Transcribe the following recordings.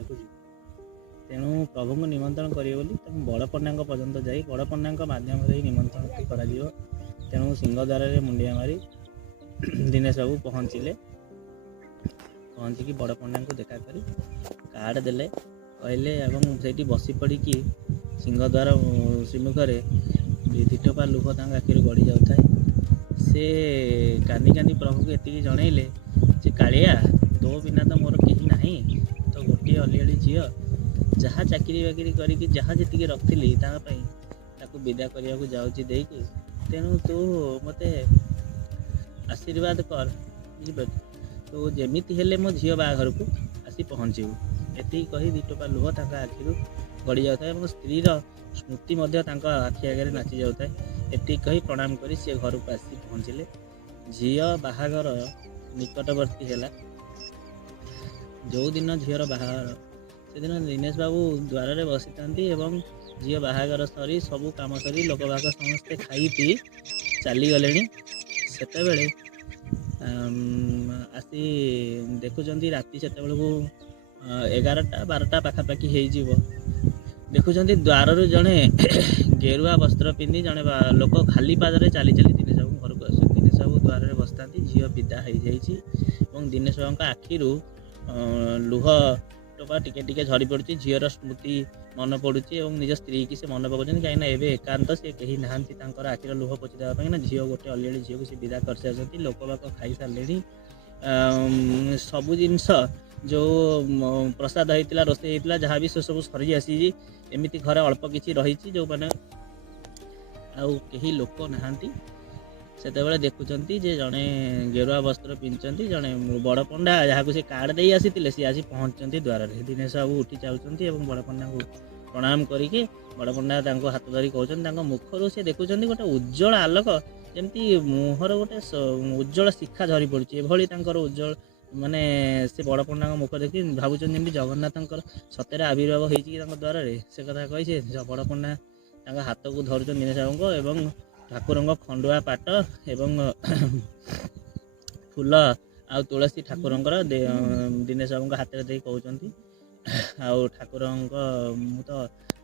तेणु प्रभु को निमंत्रण करेंगे बड़ पंडा पर्यंत जा बड़ पंडा मध्यम निमंत्रण कर तेणु सिंहद्वार मुंडिया मारी दिनेश बाबू पहुँचिकी बड़ पंडा को देखा कर कार्ड देले कहले से बसी पड़ी सिंहद्वार सम्मुखें दिटोपा लुह आखिर गड़ी जाए से कानी कानी प्रभु को ये जनइले कालिया तो बिना तो मोर कहीं नहीं तो गोटे अलिअली झील जहाँ चाकरी बाकरी करके जहाँ जी रखी विदा करने को जाऊँगी देकी तेणु तू मत आशीर्वाद कर बुझीप तो जमीती हेले मो झील बाहर को आसी पहुँचू ये कही दिटोपा लुह आखिर गड़ी जाए स्त्री स्मृति आखि आगे नाची जाए ये कही प्रणाम कर सी घर को आसी पहुँचले झील बाहागर निकटवर्ती है जो दिन झीर बाहागर से दिन दिनेश बाबू द्वार में बसी था झी बाहागर सरी सबू कम सरी लोक बाग समस्ते खाई पी चली गले से आसी देखुं राति से 11टा 12टा पाखापाखि हो देखुं द्वार जड़े गेरुआ वस्त्र पिंधि जड़े लोक खाली पादरे चली चली दिनेश बाबू घर को आस दिनेश बाबू द्वार में बसता झील विदा हो दिनेश बाबू आखि लुह टोपा टिके टिके झड़ी पड़ी झीर स्मृति मन पड़ुची निज स्त्री की से मन पकाउं कहीं एवं एकांत से कहीं नहांती आखिर लुह पोछि देवाई ना झील गोटे अलिअली झील को से विदा कर सारी लोक बाक खाई सारे सबू जिनस जो प्रसाद होता रोषे होता जहाँ भी से सब सरी आसी एमती घर अल्प किसी रही जो मैंने कहीं लोक नहांती से देखुं जड़े गेरुआ वस्त्र पिंधि जड़े बड़ पंडा जहाँ को कार्ड दे आसी सी आसी पहुँचती द्वार में दिनेश बाबू उठी चाहते बड़ पंडा को प्रणाम करके बड़ पंडा हाथ धरी कहते मुखर से देखुं गोटे उज्जवल आलोक जमी मुहर गोटे उज्जवल शिखा झरी पड़ी उज्जवल माने से बड़ पंडा मुख देखी भावुं जमी जगन्नाथ सतरे आविर्भाव हो द्वार में से कथा कही बड़ पंडा हाथ को धरुच दिनेश बाबू एवं ठाकुर खंडुआ पाट एवं फूल आ तुलसी ठाकुर दिनेश बाबू हाथ में दे कहते ठाकुर मु तो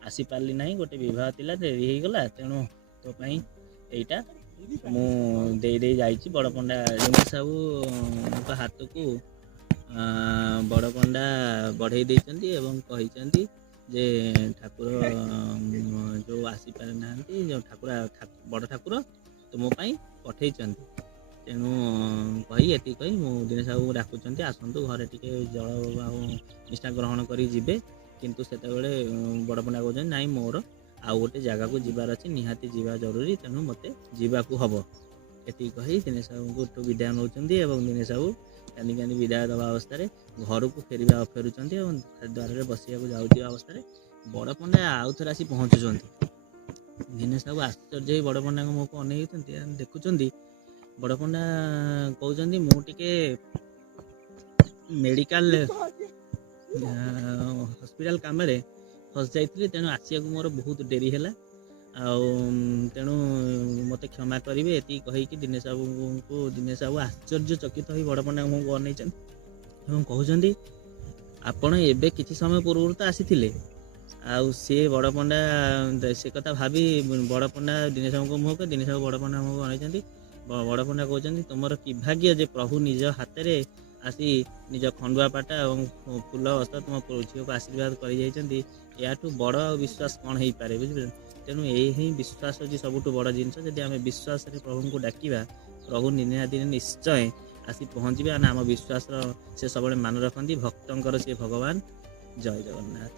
आसी पार्ली ना गोटे बहुत थिला डेरी हो गला तेणु तो यहीटा मुझे जाइए बड़ पंडा दिनेश बाबू हाथ को बड़ पंडा बढ़े देती जे ठाकुर जो आसी पारे ना जो ठाकुर बड़ ठाकुर तुम पठे तेणु कही ये कही दिनेश बाबू डाकुंट आसतु घरे टे जल निष्ठा ग्रहण करी जिबे किंतु सेतेबेले बड़ पंडा कहते नाई मोर आउ गोटे जगह को जीवार अच्छी निहाती जीवा जरूरी तेणु मत जावाक हम ये कही दिनेश बाबू को विदाय नौ दिनेश बाबू कानी कानी विदाय दवा अवस्था घर को फेरुंट द्वार में बसिया जाऊँगी अवस्था बड़ पंडा आउ थे आसी पहुँचुंट दिनेश बाबू आश्चर्य बड़ पंडा मुख को अने देखुं बड़ पंडा कहते मुझे मेडिकल हॉस्पिटल काम फस जाइए तेणु आसिया मोर बहुत डेरी है तेणु मत क्षमा करेंगे ये कहीकि दिनेश बाबू को दिनेश बाबू आश्चर्यचकित हो बड़ पंडा मुझे अने कहते आपण एबे किसी समय पूर्व तो आसी सी बड़ पंडा से कथा भाभी बड़ पंडा दिनेश बाबू मुह को दिनेश बाबू बड़ पंडा मुझे अने बड़ पंडा कहते तुम कि भाग्य जे प्रभु निज हाथ में आसी निज खंडुआ पाटा और फूल वस्त्र तुम झील को आशीर्वाद कर बड़ विश्वास कौन हो पारे बुझे तेणु यही विश्वास अच्छी सबुठ बड़ जिनस जदि आम विश्वास प्रभु को डाकिबा प्रभु दिन निश्चय आसी पहुँचे आम विश्वास से सब मान रखती भक्तंकर से भगवान जय जगन्नाथ।